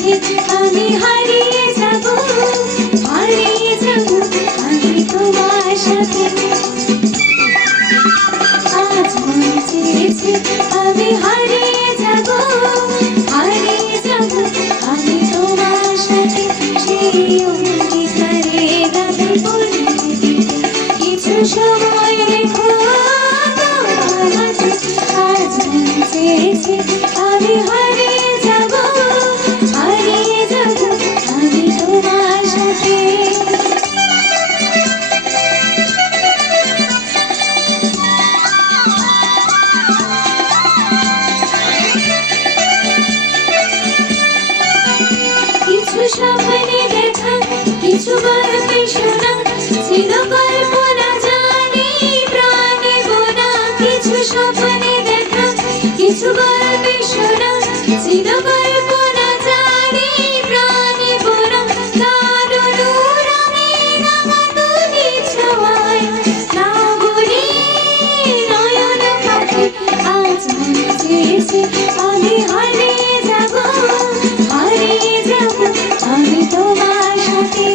চেয়েছি আমি হারিয়ে যাব আমি তোমার সাথে। আজ মন চেয়েছে আমি হারিয়ে যাব আমি তোমার সাথে। সেই অঙ্গীকারে রাখি পরিয়ে দিতে কিছু সময় রেখো তোমার হাতে। আজ মন চেয়েছে আমি হারিয়ে যাব আমি তোমার সাথে। কিছু স্বপ্নে দেখা কিছু গল্পে শোনা ছিল কল্পনা জানি প্রাণে বোনা। কিছু স্বপ্নে দেখা কিছু গল্পে শোনা ছিল কল্পনা জানি প্রাণে বোনা। তার অনুরাগে রাঙা তুলির ছোঁয়ায় না বলি নয়ন পাখি। আজ মন চেয়েছে আমি হারিয়ে যাব আমি তোমার সাথে।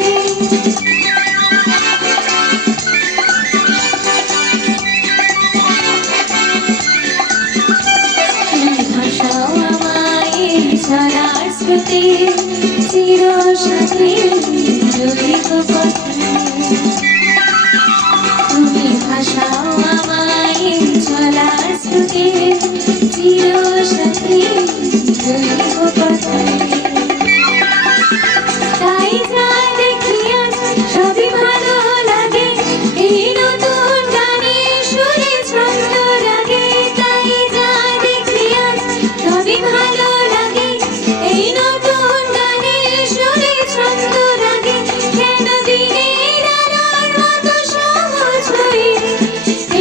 তুমি ভাসাও আমায় চলার স্রোতে চির সাথে রইব পথে। তুমি ভাসাও আমায় চলার স্রোতে চির সাথে রইব পথে। তাই যা দেখি আজ সবই ভালো লাগে এই নতুন গানে সুরে ছন্দ লাগে। তাই যা দেখি আজ সবই ভালো লাগে এই নতুন গানে সুরে ছন্দ লাগে। কেন দিনের আলোর মতো সহজ হয়ে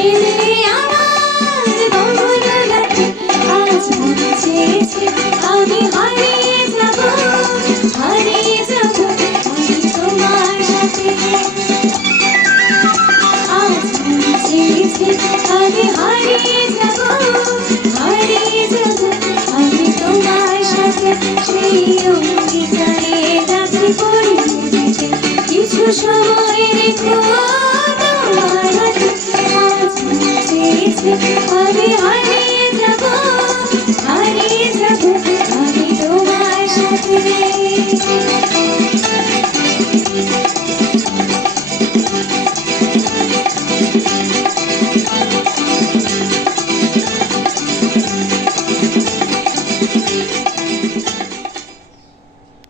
এলে আমার বহুল লাগে। আজ মন চেয়েছে আমি হারিয়ে যাব আমি তোমার সাথে। আজ মন চেয়েছে আমি হারিয়ে যাব আমি তোমার সাথে। সেই অঙ্গীকারে রাখি পরিয়ে দিতে কিছু সময় রেখো তোমার হাতে। আজ মন চেয়েছে আমি হারিয়ে যাব